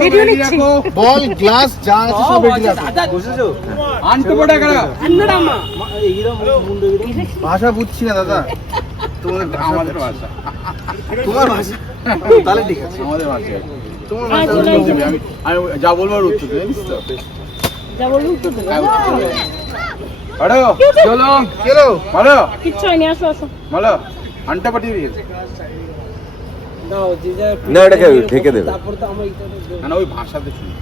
Video নিচ্ছি। বল glass যা আছে সব রেডি রাখো। বসেছো আনতে পড়া করা আন্নারামা ভাষা বুঝছি না দাদা তোমাদের আমাদের ভাষা তোমার ভাষা তাহলে ঠিক আছে আমাদের ভাষা তোমার ভাষা আমি যা বলবো আর উত্তর দেবে বুঝছো যা বলুন তো দেবো। আরে চলো চলো ভালো কিচ্ছু হয়নি, আসো আসো। ভালো আনটা পাঠিয়ে দিয়েছে না এটাকে ঢেকে দেবে। না ওই ভাষাতে শুনি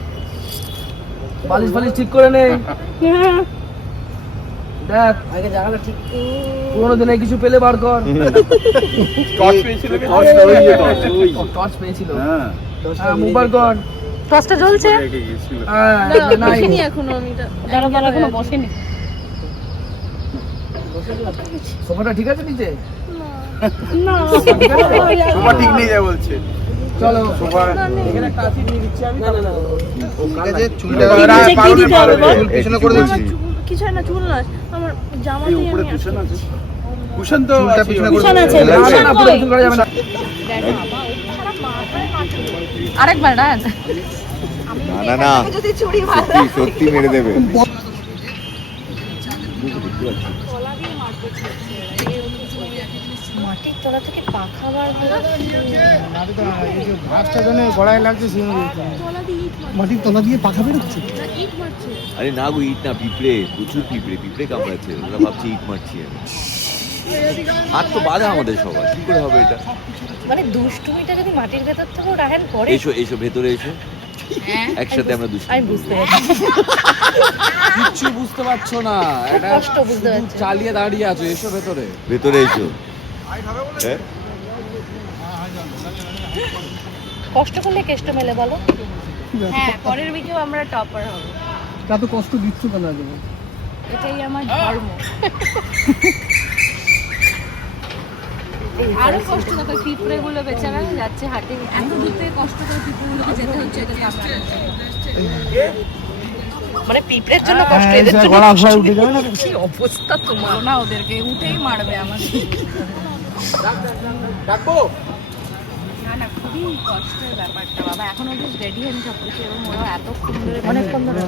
বালিশ ফালিশ ঠিক করে নে। হ্যাঁ দেখ আগে জায়গাটা ঠিক পুরোনো দিনে কিছু পেলে বার কর। টর্চ পেয়েছিল টর্চ পেয়েছিল। হ্যাঁ হ্যাঁ মুখ বার কর। টসটা জ্বলছে? রেখে গেছিল হ্যাঁ নাই বসেনি এখনো, আমি দাঁড়া দাঁড়া এখনো বসেনি। সোফাটা ঠিক আছে নিচে? না সোফা ঠিক নেই যায় বলছে চলো সোফা এখানে একটা আসি দিয়ে দিচ্ছি আমি। ঠিক আছে চুলটা নিচে কি দিতে হবে বল? চুল পিছনে করে দিচ্ছি কিছু হয় না, চুল না আমার এই জামাতেই উপরে আমি কুশন আছে কুশন তো চুলটা পিছনে করে কুশন আছে। দিচ্ছি। না না পুরো চুল করা যাবে না। আরেকবার না না না সত্যি সত্যি মেরে দেবে। মাটির তলা থেকে পাখা বার ভাতটা যেন গড়ায় লাগছে মাটির তলা দিয়ে পাখা বেরোচ্ছে আরে না গো ইট না পিঁপড়ে প্রচুর পিঁপড়ে কামড়াচ্ছে ওরা ভাবছে ইট মারছি আমি। হাত তো বাঁধা আমাদের সবার কি করে হবে এটা? মানে দুষ্টুমিটা যদি মাটির ভেতর থেকেও রাহেন করে। এসো এসো ভেতরে এসো হ্যাঁ, একসাথে আমরা দুষ্টু আমি বুঝতে পারছি, কিচ্ছু বুঝতে পারছো না। এটা কষ্ট বুঝতে পারছি। চালিয়ে দাঁড়িয়ে আছো, এসো ভেতরে। ভেতরে এসো হ্যাঁ কষ্ট করলে কেষ্ট মেলে বলো। হ্যাঁ, পরের উইকেও আমরা টপার হব। এত কষ্ট দিচ্ছ কেন আগে? এটাই আমার ধর্ম। আরো কষ্ট দেখো, পিঁপড়ে গুলো বেচারা যাচ্ছে হাটে, এত দূর থেকে কষ্ট করে পিঁপড়ে গুলোকে যেতে হচ্ছে এদের কামড়ানোর জন্য। মানে পিঁপড়ের জন্য কষ্ট, এদের জন্য উঠে যাবে না। কি অবস্থা তোমার না, ওদেরকে উঠেই মারবে আমাদের। ডাকবো না না, খুবই কষ্টের ব্যাপারটা বাবা। এখন ওদের রেডি হয়নি সব কিছু, এবং ওরা এতক্ষণ ধরে অনেকক্ষণ ধরে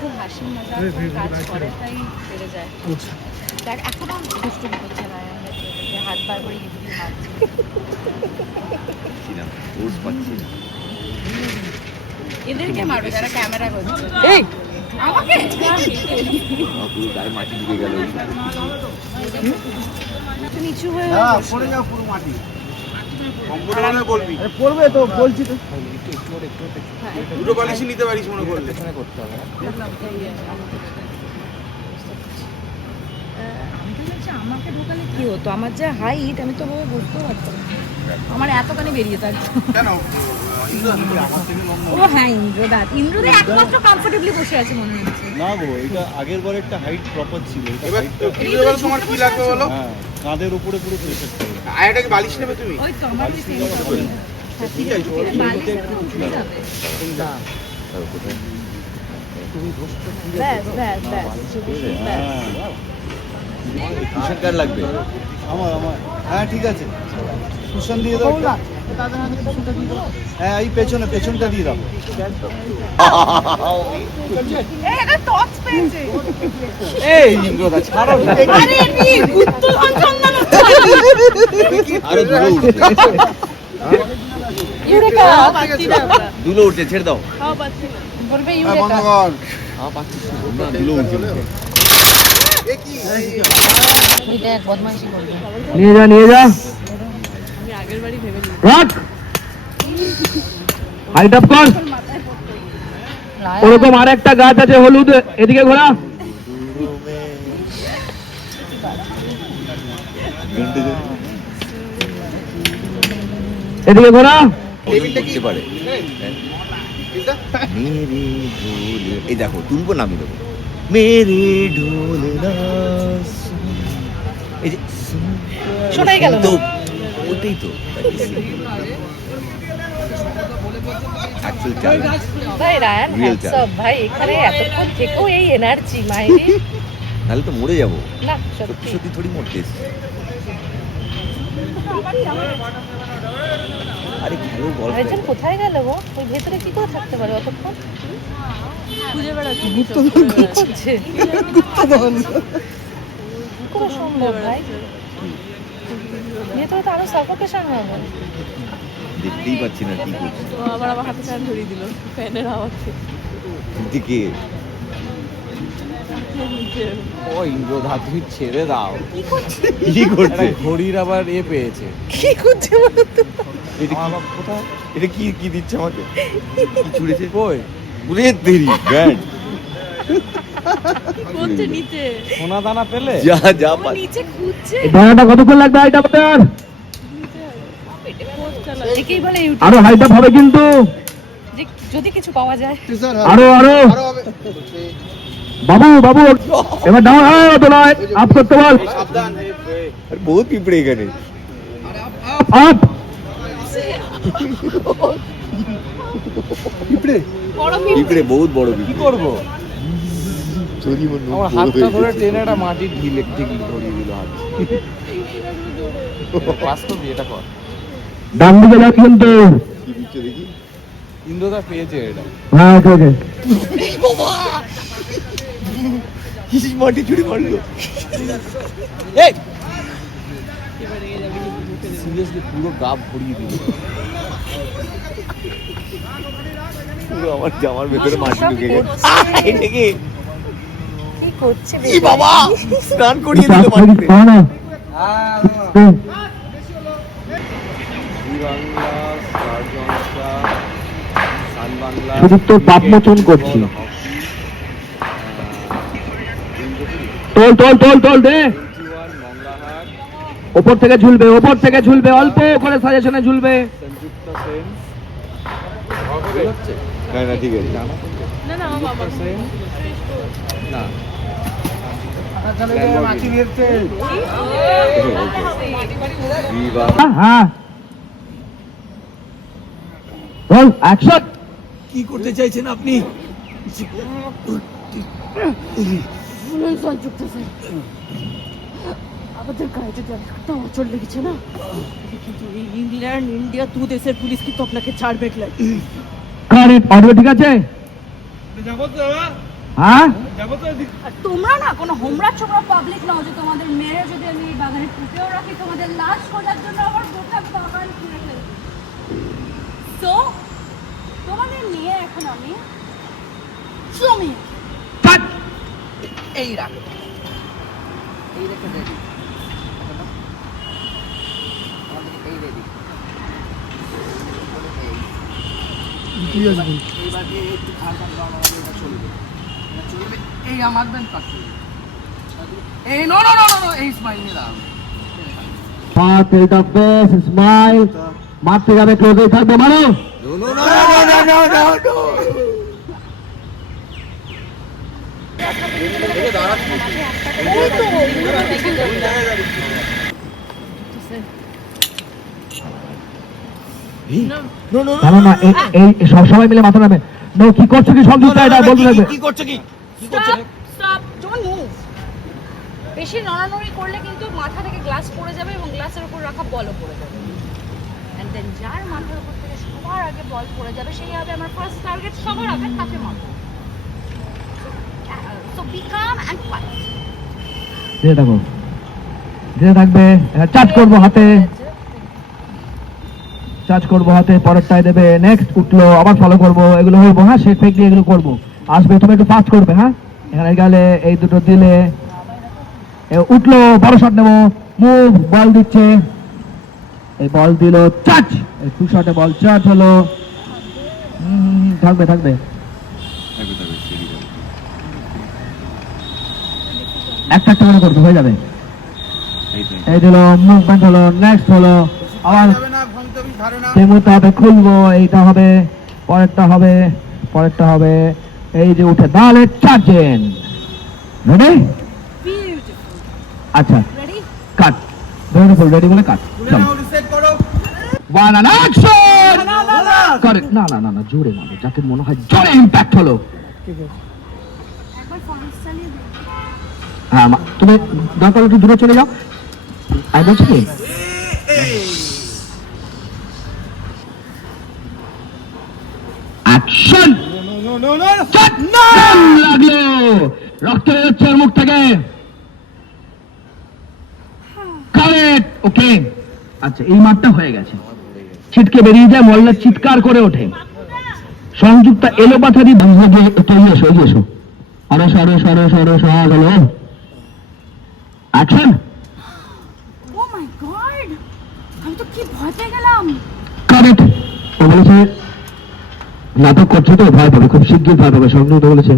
খুব হাসি মজা কাজ করে, তাই বেড়ে যায়। দেখ এখনো দুষ্টুমি করছে না, হাত বার করে ইঁদুরি মারছে। ওর পাচ্ছি না এদেরকে মারবে যারা ক্যামেরা করছে। এই আমাকে আমার পুরো গায়ে মাটি ঢুকে গেল নিচু হয়ে হ্যাঁ পড়ে যাও পুরো মাটি কম্পিউটার মানে বলবি পড়বে তো, বলছি তো। দুটো বালিশই নিতে পারিস মনে করলে আমি তো বলছি আমাকে ঢোকালে কি হতো, আমার যা হাইট আমি তো ভাবে বুঝতেও পারতাম না। আমার এতখানি বেরিয়ে থাকতো। কেন ও হ্যাঁ, ইন্দ্রদা একমাত্র কমফোর্টেবলি বসে আছে মনে হচ্ছে। না গো, এটা আগের বার একটা হাইট প্রপার ছিল। এটা এবার হাইটটা এবার তোমার কি লাগবে বলো হ্যাঁ কাঁধের উপরে পুরো প্রেসার ছিল। আর এটা কি বালিশ নেবে তুমি ওই তো আমার কি সেম প্রবলেম। ঠিক আছে ব্যাস ব্যাস ব্যাস। হ্যাঁ কিসের কার লাগবে? আমার হ্যাঁ ঠিক আছে, কুশন দিয়ে দাও একটা। হ্যাঁ এই পেছনটা দিয়ে দাও। এটা টচ পেয়েছে। এই ইন্দ্রদা ছাড়ো না। আরে এমনি গুত্তু সঞ্চন্দন হচ্ছে। আরো দুলো উঠছে ইউরেকা পাচ্ছি না আমরা। দুলো উঠছে ছেড়ে দাও। খাও পাচ্ছি না। বলবে বন্ধ ইউরেকা। কর পাচ্ছিস না দুলো উঠছে এটা এক বদমাইশি করবে। নিয়ে যা আমি আগের বাড়ি ভেবে নিই। রাখ হাইট আপ কর। ওরকম আর একটা গাছ আছে হলুদ, এদিকে ঘোরা। এদিকে ঘোরা। করতে পারে মেরে ঢোলে, এই দেখো তুলবো না আমি দেবো মেরে ঢোলে না এই যে শোনাই গেল না। তো ওটাই তো অ্যাকচুয়াল চাল ভাই রায়ান Real হ্যাটসঅপ ভাই, এখানে এতক্ষণ থেকেও এই এনার্জি মাইরি। নাহলে তো মরে যাবো। না সত্যি সত্যি সত্যি থোড়ি মরতে এসছি। আরে খেলো গল্প আরেকজন কোথায় গেল গো? ওই ভেতরে কি করে থাকতে পারে অতক্ষণ? খুঁজে বেড়াচ্ছে কি করছে? কি করে সম্ভব ভাই? ভেতরে তো আরো সাফোকেশন হবে। দেখতেই পাচ্ছি না কি করছে আবার আমার হাতে ফ্যান ধরিয়ে দিল ফ্যানের আওয়াজে দিকে ও ইন্দ্রধা তুমি ছেড়ে দাও। কি করছে ঘড়ির আবার পেয়েছে। কি করছে বলো তো? এটা কি কোথায়? এটা কি কি দিচ্ছে আমাকে কি ছুড়েছে কই? বুঝে দেরি ব্যান্ড করছে নিচে সোনা দানা পেলে? যা যা ও নিচে খুঁজছে দানাটা কতক্ষণ লাগবে হাইট আপনার? একেই বলে আরো হাইট আপ হবে কিন্তু, যে যদি কিছু পাওয়া যায়। আরো আরো বাবু বাবু এবার ডাউন তো নয়, আপ করতে বল। সাবধান আরে বহুত পিঁপড়ে এখানে আপ বড় পিঁপড়ে বহুত বড় কি পিঁপড়ে করবো? চুরি মন আমার হাতটা ধরে টেনে একটা মাটির ঢিলে ঠিক ধরিয়ে দিল হাত। বাস্তব এটা কর। ডান দিকে যাও কিন্তু। কি দিচ্ছে দেখি ইন্দ্রদা পেয়েছে এটা। হ্যাঁ ওকে ওকে কিসিস মাটি চুরি মারলো সিরিয়াসলি পুরো গা ভরিয়ে দিল। পুরো আমার জামার ভেতরে মাটি ঢুকে গেছে এটা কি কি করছে কি বাবা স্নান করিয়ে দিল মাটিতে না বাংলা স্টার জলসা সান বাংলা শুধু তো পাপ মোচন করছি। তোল তোল তোল তোল দে, মঙ্গলাহাট ওপর থেকে ঝুলবে, ওপর থেকে ঝুলবে, অল্প করে সাজেশনে ঝুলবে। সংযুক্ত সেন হচ্ছে না না ঠিক আছে না না আমার বাবা সেন না হ্যাঁ বল অ্যাকশন। কি করতে চাইছেন আপনি আমাদের গায়ে যদি একটা অচল লেগেছে না কিন্তু এই ইংল্যান্ড ইন্ডিয়া দু দেশের পুলিশ কিন্তু আপনাকে ছাড়বে কারেক্ট অডিও ঠিক আছে? হ্যাঁ আর তোমরা না কোনো হোমরা ছোমরা পাবলিক নাও যে তোমাদের মেরে যদি আমি এই বাগানে পুঁতেও রাখি তোমাদের লাশ খোঁজার জন্য আমার গোটা বাগান ঘুরে ফেলবো। তো তোমাদের নিয়ে এখন আমি জমি কাট। এই রাখ এই রেখে দে এই রেডি এইবার একটু খারাপ এটা চলবে চলবে এই আমার দেন কাট এই নো নো নো নো এই স্মাইল নিয়ে দাও পাঁচ টেলট অফ ফেস স্মাইল, মারতে যাবে ক্লোজে থাকবে মারো। No no no no no no no না না এই সব সবাই মিলে মাথা নামে। নো কি করছো কি সংযুক্ত এটা বলতে থাকবে। কি করছো কি স্টপ ডোন্ট মুভ। বেশি নড়ানড়ি করলে কিন্তু মাথা থেকে গ্লাস পড়ে যাবে এবং গ্লাসের উপর রাখা বলও পড়ে যাবে। এন্ড দেন যার মাথার উপর থেকে সবার আগে বল পড়ে যাবে সেই হবে আমার ফার্স্ট টার্গেট, সবার আগে তাকে মারবো। So be calm and fight. ধীরে থাকো, ধীরে থাকবে। চার্জ করবো হাতে, চার্জ করবো হাতে, পরেরটাই দেবে। নেক্সট উঠলো, আবার ফলো করবো, এগুলো হইবো। হ্যাঁ শেখ ফেক দিয়ে এগুলো করবো। আসবে তুমি একটু ফাস্ট করবে। হ্যাঁ এখানে গেলে এই দুটো দিলে উঠলো, বড় শট নেবো। মুভ, বল দিচ্ছে, এই বল দিল, চার্জ। এই টু শটে বল চার্জ হলো। থাকবে থাকবে একটা একটা করে করবে, হয়ে যাবে। এই দিল, মুভমেন্ট হলো। নেক্সট হলো, আবার সেই মুহূর্তে হবে খুলবো। এইটা হবে, পরেরটা হবে, পরেরটা হবে। এই যে উঠে দাঁড়ালে চার্জেন। রেডি? আচ্ছা কাট, বিউটিফুল। রেডি বলে কাট। চলো ওয়ান অ্যান্ড অ্যাকশন। কারেক্ট। না না না না জোরে মারো, যাতে মনে হয় জোরে ইম্প্যাক্ট হলো। একবার ফোন চালিয়ে দিই। হ্যাঁ তুমি দরকার একটু দূরে চলে যাও। আমি বলছি কি অ্যাকশন লাগলো, রক্ত বেরোচ্ছে ওর মুখ থেকে। কারেক্ট, ওকে। আচ্ছা, এই মাঠটা হয়ে গেছে। ছিটকে বেরিয়ে যায়, মল্লার চিৎকার করে ওঠে। সংযুক্তা এলো পাথা দিয়ে তৈরি এসো, এসো আরো সরো সরো সরো সরা গেল। অ্যাকশন। ও মাই গড, আমি তো কি ভয় পেয়ে গেলাম। কারেক্ট, ও বলেছে নাটক করছে তো ভয় পাবে, খুব শিগগির ভয় পাবে। সংযুক্তা বলেছে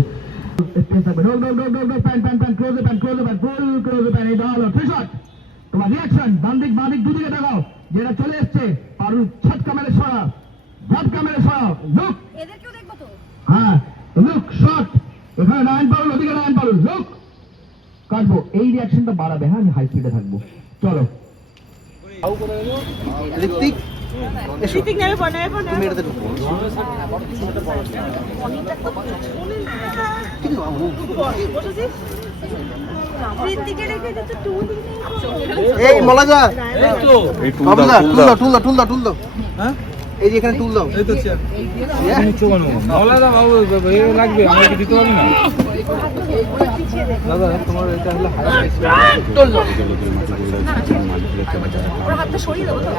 তোমার রিয়াকশন ডান দিক বাঁ দিক দুদিকে দেখাও, যেটা চলে এসছে পারু ছটকা মেরে সরা, ঝটকা মেরে সরা, লুক। এদেরকেও দেখবো তো। হ্যাঁ, লুক শট। এখানে নারায়ণ পারুল, ওদিকে নারায়ণ পারুল, লুক। কাটবো, এই রিয়াকশনটা বাড়াবে। হ্যাঁ, আমি হাই স্পিডে থাকবো। চলো। ঋত্বিক এসো, ঋত্বিক নেবে পড়, নেবে পড়, তুমি এটাতে ঢুকো। ঋত্বিকে রেখে দিতে টুল এই মলাজা, এই টুল বাবুদা, দাও, টুল দাও, টুল দাও, টুল দাও, টুল দাও। হ্যাঁ, এই যে এখানে টুল দাও। লাগবে আমি কি দিতে পারি না দাদা তোমার এটা হলো ওর হাতটা সরিয়ে দেবো তো।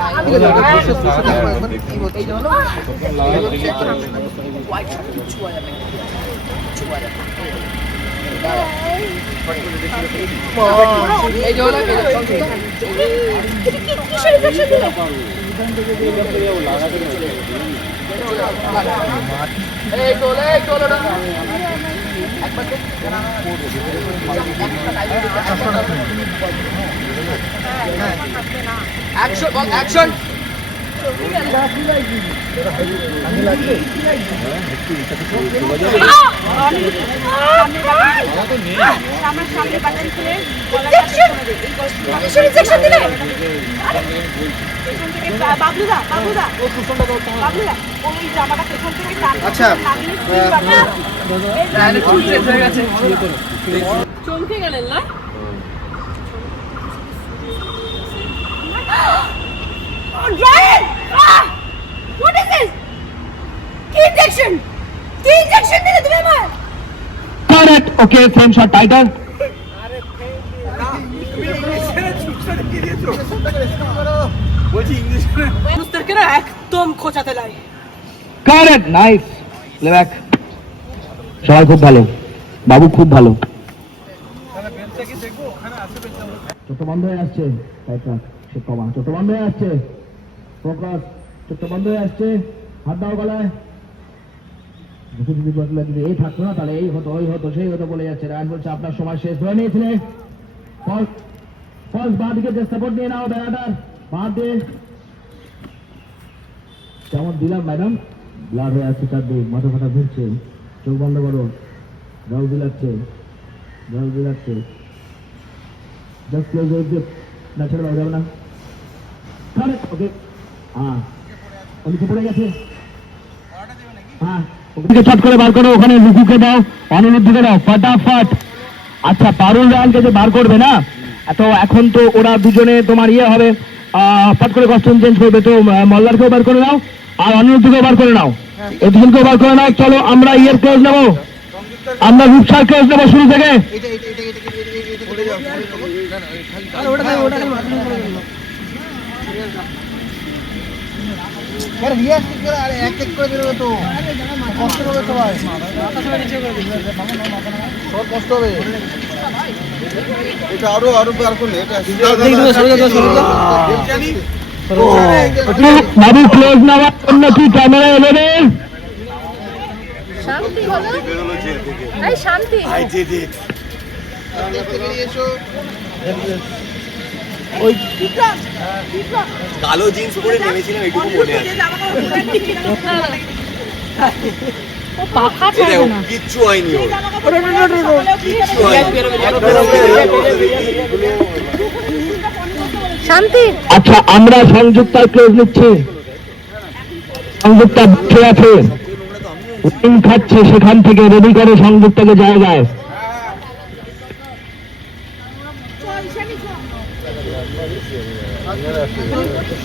কিসের ইনজেকশন দিলে? অ্যাকশন। কিসের ইনজেকশন দিলে? বাবলুদা, বাবলুদা, বাবলুদা, ওই জামাটা পেছন থেকে টান আচ্ছা, চমকে গেলেন না? Ryan! What is this? কি ইনজেকশন? কি ইনজেকশন দিলে তুমি আমার? Correct, okay. Same shot, tighter. বলছি ইংলিশ মানুষদেরকে না একদম খোঁচাতে লাগে। Correct, nice. লেব্যাক। সবাই খুব ভালো, বাবু খুব ভালো। চোখ বন্ধ হয়ে আসছে, টাইটার। সে কমা, চোখ বন্ধ হয়ে আসছে। ফোকাস, চোখ বন্ধ হয়ে আসছে। হাত দাও গলায়। যদি এই থাকতো না তাহলে এই হতো, ওই হতো, সেই হতো বলে যাচ্ছে। রায়ন বলছে আপনার সময় শেষ। ধরে নিয়েছিলে ফলস বাঁ দিকে যে সাপোর্ট নিয়ে নাও, ব্যানাটার বাঁ দিয়ে। কেমন দিলাম ম্যাডাম? ব্লাড হয়ে আসছে চারদিক, মাথা ফাটা ঘুরছে। চোখ বন্ধ করো, জল বিলাচ্ছে, জল বিলাচ্ছে। Just close your lip. না ছেড়ে দাও, যাবে না। Correct, okay. হ্যাঁ, ওদিকে পড়ে গেছে। হ্যাঁ, ওদিকে চট করে বার করো, ওখানে রুকুকে দাও, অনিরুদ্ধকে দাও, ফটাফট। আচ্ছা, পারুল রায়ানকে যে বার করবে না, তো এখন তো ওরা দুজনে তোমার ইয়ে হবে, ফট করে কস্টিউম চেঞ্জ করবে। তো মল্লারকেও বার করে নাও আর অনিরুদ্ধকেও বার করে নাও, এই দুজনকেও বার করে নাও। চলো, আমরা ইয়ের ক্লোজ নেবো, আমরা রূপসার ক্লোজ নেবো শুরু থেকে। এক এক করে বেরোবে তো, কষ্ট হবে সবাই, সব কষ্ট হবে। এটা আরো আরো বার করলে এটা বাবু ক্লোজ নেওয়ার জন্য কি ক্যামেরা এলে? শান্তি হলো? এই শান্তি। বেরিয়ে এসো। ওই বিক্রম, বিক্রম। কালো জিন্স পরে নেমেছিলাম, এটুকু মনে আছে। ও পাখা ছাড়বে না। কিচ্ছু হয়নি ওর, কিচ্ছু শান্তি। আচ্ছা, আমরা সংযুক্তার ক্লোজ নিচ্ছি। সংযুক্তা বসে আছে, ওয়াইন খাচ্ছে, সেখান থেকে রেডি করে সংযুক্তাকে জায়গায়।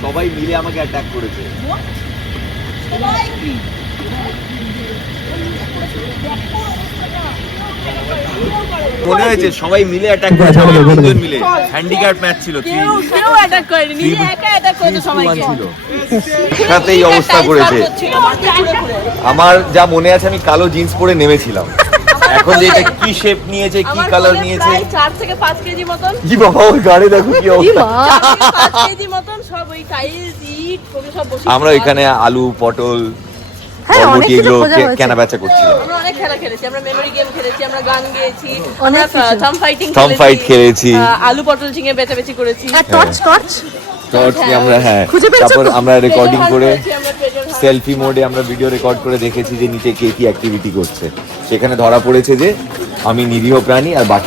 সবাই মিলে আমাকে অ্যাটাক করেছে। মনে হয়েছে সবাই মিলে অ্যাটাক করেছে, আমাকে তিনজন মিলে। হ্যান্ডিক্যাপ ম্যাচ ছিল, কেউ অ্যাটাক করেনি, নিজে একা অ্যাটাক করেছে সবাইকে। ছিল সাথে এই অবস্থা করেছে। আমার যা মনে আছে, আমি কালো জিন্স পরে নেমেছিলাম। এখন যে এটা কি শেপ নিয়েছে, কি কালার নিয়েছে, 4 থেকে 5 কেজি মতন, কি বাবা ওই গাড়ি দেখো কি অবস্থা। 5 কেজি মতন সব ওই টাইলস ইট ওগুলো সব বসে। আমরা ওইখানে আলু পটল বরবটি এগুলো কেনা বেচা করছিলাম। আমরা অনেক খেলা খেলেছি, আমরা মেমোরি গেম খেলেছি, আমরা গান গেয়েছি, আমরা থাম ফাইটিং থাম ফাইট খেলেছি, আলু পটল ঝিঙে বেচাবেচি করেছি। টর্চ টর্চ নিয়ে আমরা, হ্যাঁ, তারপর আমরা রেকর্ডিং করে সেলফি মোডে আমরা ভিডিও রেকর্ড করে দেখেছি যে নিচে কে কি অ্যাক্টিভিটি করছে। সেখানে ধরা পড়েছে যে আমি নিরীহ প্রাণী আর বাকি